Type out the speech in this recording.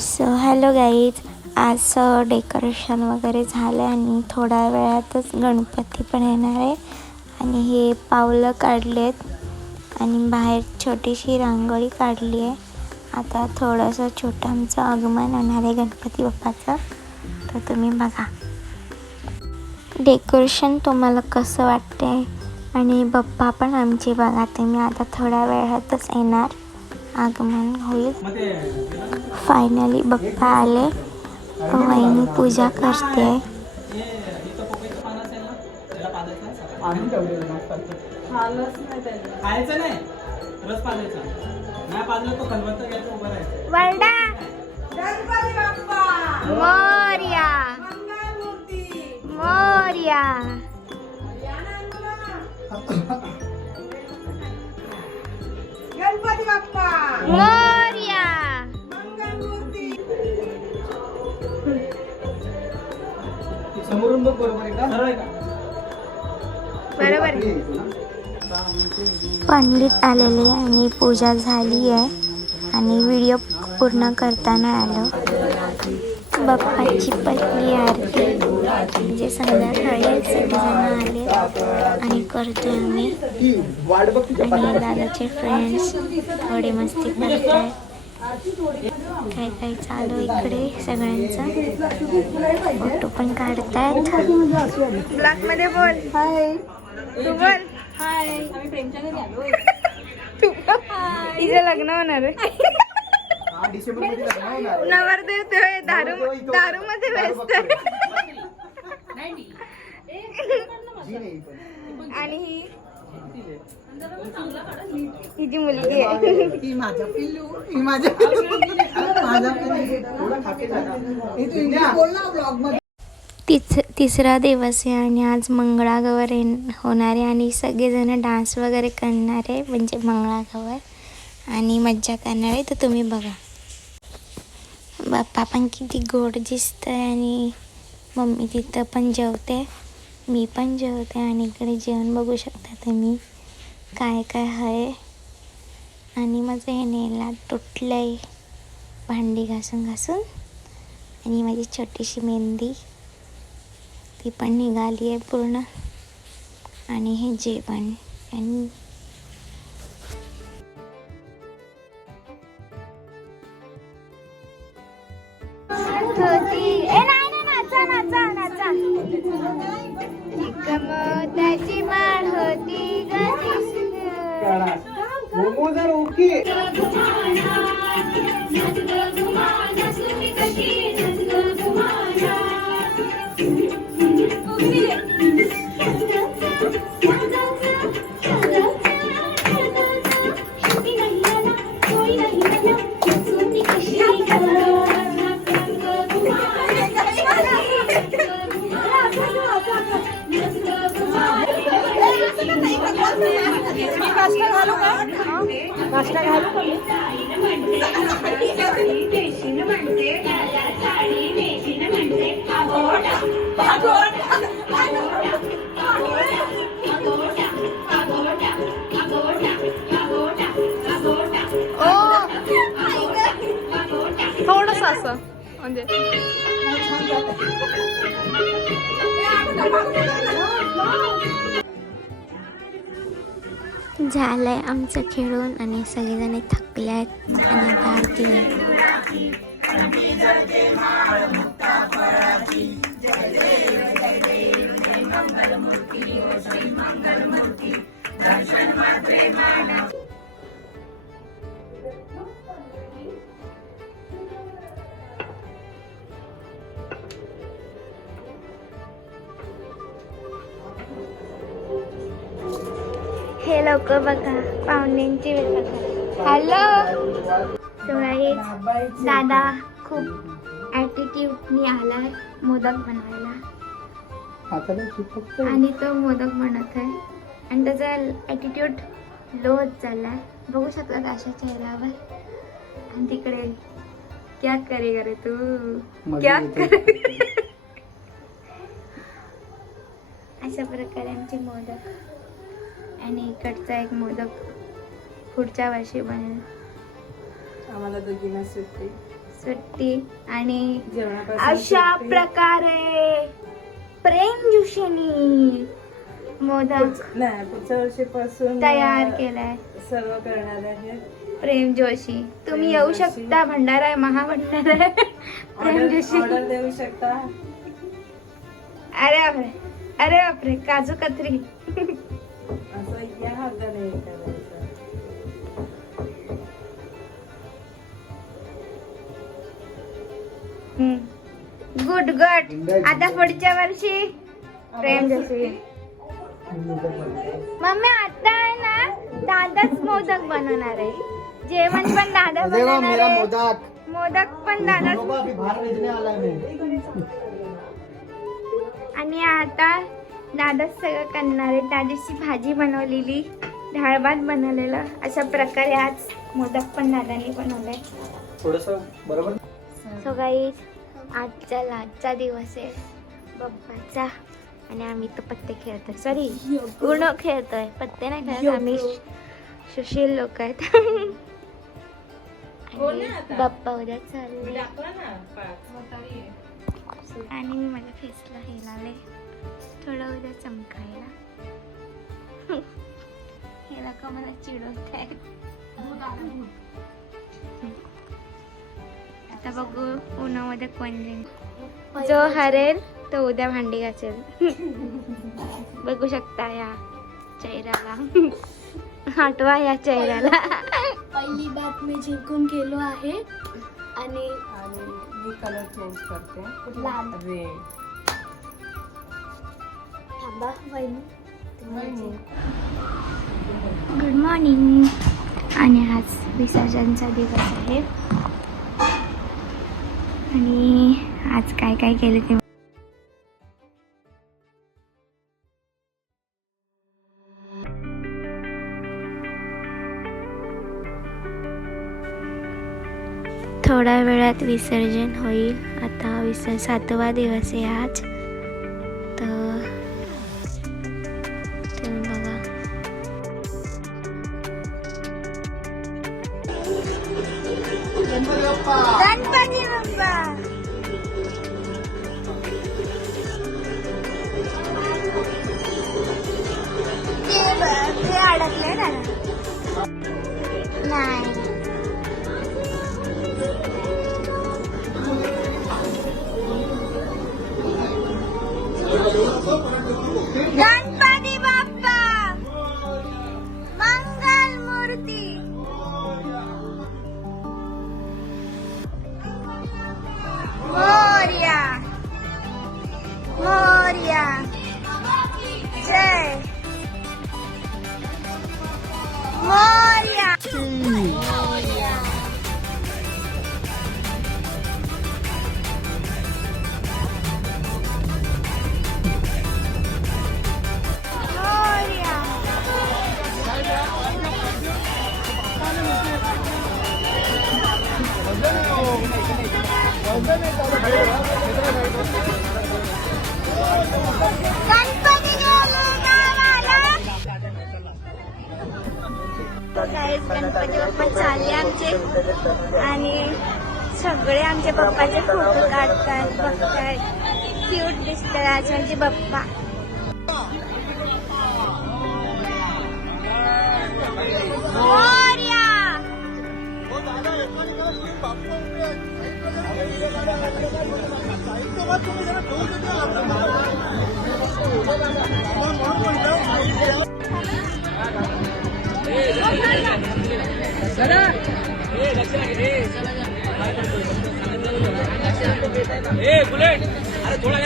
So hello guys, आज decoration वगैरे झालं आणि थोड्या वेळातच गणपती पण येणार आहे. आणि हे पावलं काढलेत आणि बाहेर छोटीशी रांगोळी काढली आहे. आता थोडंसं छोटं आमचं आगमन होणार आहे गणपती बाप्पाचं. तर तुम्ही बघा डेकोरेशन तुम्हाला कसं वाटतंय. आणि बाप्पा पण आमचे बघा तुम्ही आता थोड्या वेळातच येणार, आगमन होईल. फायनली बाप्पा आले. वहिनी पूजा करते. वरडा मोरया मोरया. गणपती बाप्पा मोरया. समोरून बघ बरोबर आहे का? सरळ आहे का? बरोबर. पंडित आलेले आणि पूजा झाली आहे आणि व्हिडिओ पूर्ण करताना आलो. बाप्पाची पहिली आरती म्हणजे संध्याकाळी सगळेजण आले आणि करतोय आम्ही. आणि दादाचे फ्रेंड्स थोडी मस्ती करतायत. काही काही चालू इकडे सगळ्यांचा फोटो पण काढतायत. ब्लॉग मध्ये बोल हाय. तू बोल हाय. आम्ही प्रेमच्या घरी आलो. तिचं लग्न होणार आहे. नवरदेव ते दारू मध्ये व्यस्त. आणि ही जी मुलगी आहे ही माझ्या पिल्लू, ही माझ्या तिसरा दिवस आहे आणि आज मंगळागौर होणार आहे आणि सगळेजण डान्स वगैरे करणार आहे म्हणजे मंगळागौर आणि मज्जा करणार आहे. तर तुम्ही बघा बाप्पा पण किती गोड दिसतंय आणि मम्मी तिथं पण जेवते, मी पण जेवते. आणि इकडे जेवण बघू शकता तुम्ही काय काय आहे. आणि माझं हे नेला तुटलंय भांडी घासून घासून. आणि माझी छोटीशी मेहंदी ती पण निघाली आहे पूर्ण. आणि हे जेवण आणि मोत्याची माळ होती नाश्ता घालू का? थोडंसं असं म्हणजे झालंय आमचं खेळून आणि सगळेजण थकले आहेत आणि आता आरती होईल. हे लोक बघा पाहुण्यांची वेळ बघा. हॅलो दादा खूप ॲटिट्यूडनी आलाय मोदक बनवायला आणि तो मोदक बनवत आहे आणि त्याचा ॲटिट्यूड लो होत चाललाय. बघू शकता अशा चेहऱ्यावर. आणि तिकडे क्या करेगा रे तू क्या करे. अशा प्रकारे आमचे मोदक. आणि इकडचा एक मोदक पुढच्या वर्षी बनेल. आम्हाला दोघींना सुट्टी सुट्टी आणि अशा प्रकारे प्रेम जोशींनी मोदक नाही पुढच्या वर्षीपासून तयार केलाय. सर्व करणार आहे. प्रेम जोशी तुम्ही येऊ शकता. भंडारा आहे, महाभंडारा आहे. प्रेम जोशी ऑर्डर देऊ शकता. अरे बापरे, अरे बापरे, काजू कतरी. असं या हाताने करायचं. गुड गट. आता पुढच्या वर्षी प्रेम जोशी. मम्मी आता आहे ना दादाच मोदक बनवणार आहे. जेवण पण दादा बनवणार आहे. मोदक पण दादा. आणि आता दादाच सगळं करणार आहे. त्या दिवशी भाजी बनवलेली, डाळ भात बनवलेलं. अशा प्रकारे आज मोदक पण दादानी बनवलंय. थोडस बरोबर. सो गाईज आजचा लाजचा दिवस आहे बाप्पाचा आणि आम्ही तो पत्ते खेळतोय. सॉरी उनो खेळतोय, पत्ते नाही खेळत आम्ही. सुशील लोक आहेत. आणि बाप्पा उद्या चालले आणि मी माझ्या फेसला हे लावले थोडं उद्या चमकायला. हे लोक मला चिडवत आहेत. आता बघू उन्हामध्ये कोण जिंकतो. जो हरेल तो उद्या भांडी घासेल. बघू शकता या चेहऱ्याला. हटवा या चेहऱ्याला. पहिली बात मी जिंकून गेलो आहे आणि मी कलर चेंज करते. लाल. रेड. थांबा वहिनी. Good morning. आणि आज विसर्जनचा दिवस आहे आणि आज काय काय केलं ते थोड्या वेळात विसर्जन होईल. आता 7वा दिवस आहे आज. तर तुम्ही बघा. गणपती बाप्पा. ते अडकले ना. नाही गणपती बाप्पा मंगल मूर्ती. मोरया मोरया. जय मोरया. गणपती गणपती बाप्पा चालले आमचे आणि सगळे आमचे पप्पाचे फोटो काढतात, बघतात. क्यूट दिसतात आज आमचे पप्पा. बुलेट अरे थोड़ा